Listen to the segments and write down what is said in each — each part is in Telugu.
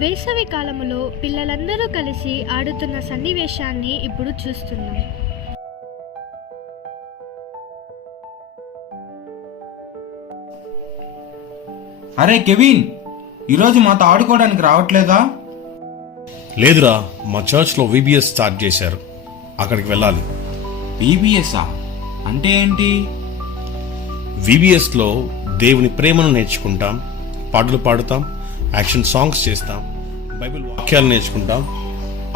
వేసవి కాలములో పిల్లలందరూ కలిసి ఆడుతున్న సన్నివేశాన్ని ఇప్పుడు చూస్తున్నాం. అరే కెవిన్, ఈరోజు మాతో ఆడుకోవడానికి రావట్లేదా? లేదురా, మా చర్చ్లో VBS స్టార్ట్ చేశారు, అక్కడికి వెళ్ళాలి. VBSఆ? అంటే ఏంటి? VBSలో దేవుని ప్రేమను నేర్చుకుంటాం, పాటలు పాడుతాం, యాక్షన్ సాంగ్స్ చేస్తాం, బైబిల్ వాక్యాలు నేర్చుకుంటాం,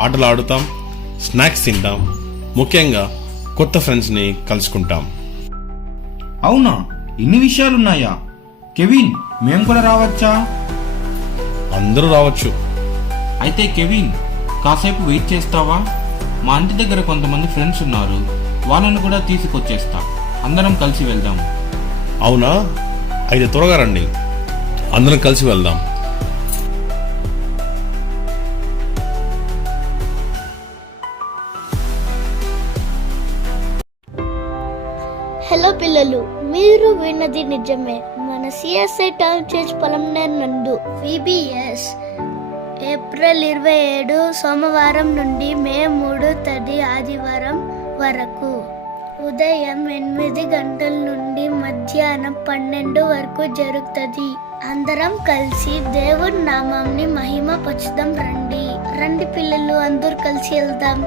ఆటలు ఆడుతాం, స్నాక్స్ తింటాం, ముఖ్యంగా కొత్త ఫ్రెండ్స్ని కలుసుకుంటాం. అవునా, ఇన్ని విషయాలున్నాయా? కెవిన్, మేము కూడా రావచ్చా? అందరూ రావచ్చు. అయితే కెవిన్, కాసేపు వెయిట్ చేస్తావా? మా ఇంటి దగ్గర కొంతమంది ఫ్రెండ్స్ ఉన్నారు, వాళ్ళను కూడా తీసుకొచ్చేస్తా. అందరం కలిసి వెళ్దాం. అవునా? అయితే త్వరగా రండి, అందరం కలిసి వెళ్దాం. హలో పిల్లలు, మీరు విన్నది నిజమే. మన CSI టౌన్ చర్చ్ పొలంనేరు నందు VBS ఏప్రిల్ 27 సోమవారం నుండి మే 3 ఆదివారం వరకు ఉదయం 8 గంటల నుండి మధ్యాహ్నం 12 వరకు జరుగుతుంది. అందరం కలిసి దేవుడి నామాన్ని మహిమ పరుచుదాం. రండి పిల్లలు, అందరూ కలిసి వెళ్దాం.